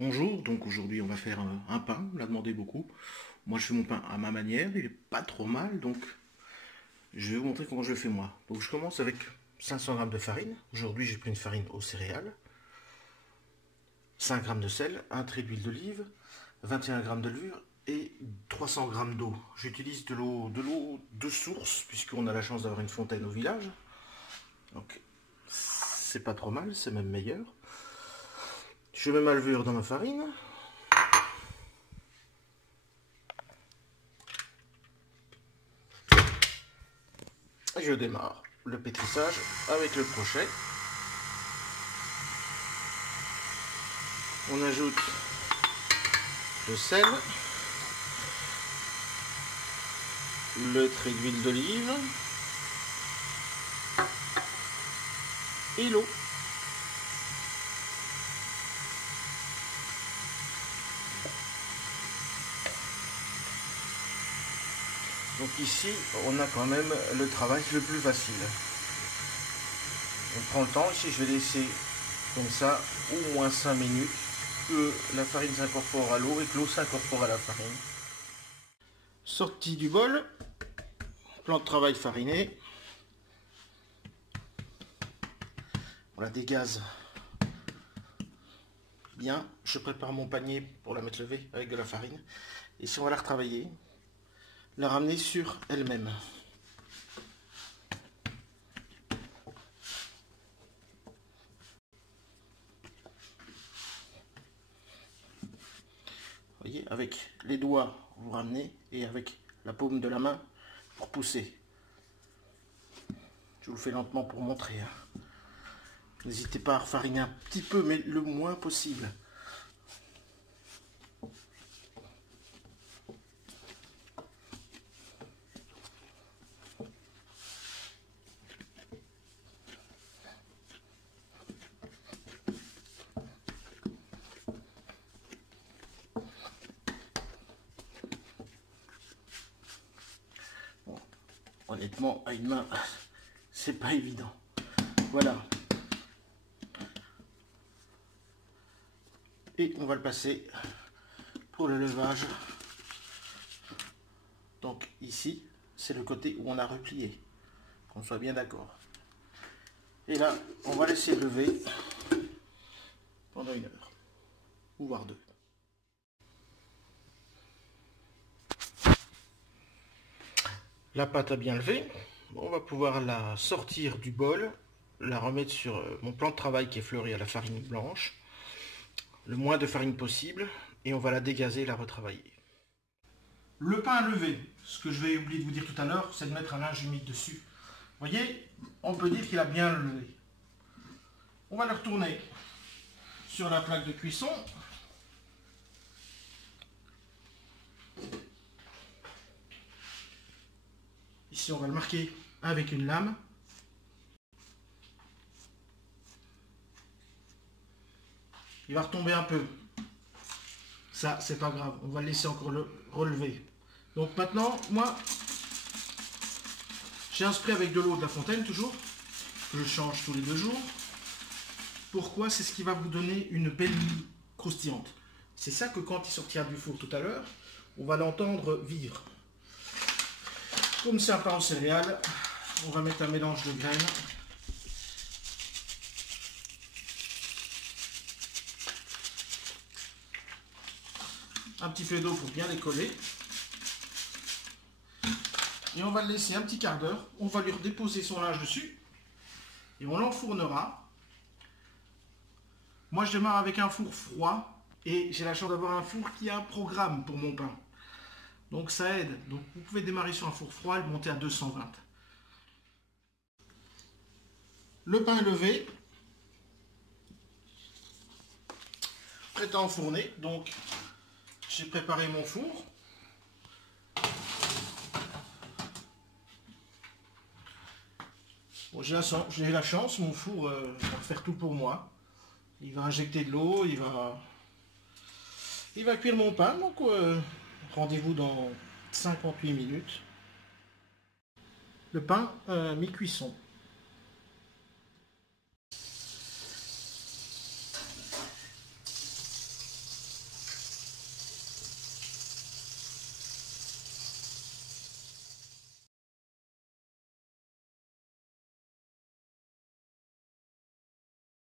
Bonjour, donc aujourd'hui on va faire un pain, on l'a demandé beaucoup. Moi je fais mon pain à ma manière, il est pas trop mal, donc je vais vous montrer comment je le fais moi. Donc je commence avec 500 g de farine. Aujourd'hui j'ai pris une farine aux céréales, 5 g de sel, un trait d'huile d'olive, 21 g de levure et 300 g d'eau. J'utilise de l'eau de source puisqu'on a la chance d'avoir une fontaine au village. Donc c'est pas trop mal, c'est même meilleur. Je mets ma levure dans ma farine. Je démarre le pétrissage avec le crochet. On ajoute le sel, le trait d'huile d'olive et l'eau. Donc ici, on a quand même le travail le plus facile. On prend le temps, ici je vais laisser comme ça au moins 5 minutes que la farine s'incorpore à l'eau et que l'eau s'incorpore à la farine. Sortie du bol, plan de travail fariné. On la dégaze bien. Je prépare mon panier pour la mettre levée avec de la farine. Et si on va la retravailler, la ramener sur elle-même. Vous voyez, avec les doigts, vous ramenez et avec la paume de la main pour pousser. Je vous le fais lentement pour montrer. N'hésitez pas à refariner un petit peu, mais le moins possible. Bon, honnêtement, à une main, c'est pas évident. Voilà. Et on va le passer pour le levage. Donc ici, c'est le côté où on a replié. Qu'on soit bien d'accord. Et là, on va laisser lever pendant 1 heure. Ou voire 2. La pâte a bien levé. On va pouvoir la sortir du bol, la remettre sur mon plan de travail qui est fleuri à la farine blanche. Le moins de farine possible. Et on va la dégazer et la retravailler. Le pain levé, ce que je vais oublier de vous dire tout à l'heure, c'est de mettre un linge humide dessus. Vous voyez, on peut dire qu'il a bien levé. On va le retourner sur la plaque de cuisson. Ici, on va le marquer avec une lame. Il va retomber un peu. Ça, c'est pas grave. On va le laisser encore le relever. Donc maintenant, moi, j'ai un spray avec de l'eau de la fontaine, toujours. Que je change tous les 2 jours. Pourquoi? C'est ce qui va vous donner une belle mie croustillante. C'est ça que quand il sortira du four tout à l'heure, on va l'entendre vivre. Comme c'est un pain aux céréales, on va mettre un mélange de graines. Un petit peu d'eau pour bien les coller. Et on va le laisser un petit quart d'heure. On va lui redéposer son linge dessus. Et on l'enfournera. Moi, je démarre avec un four froid. Et j'ai la chance d'avoir un four qui a un programme pour mon pain. Donc ça aide. Donc vous pouvez démarrer sur un four froid et le monter à 220. Le pain est levé. Prêt à enfourner. Donc j'ai préparé mon four. Bon, j'ai la chance, mon four va faire tout pour moi. Il va injecter de l'eau, il va cuire mon pain. Donc rendez-vous dans 58 minutes. Le pain mi-cuisson.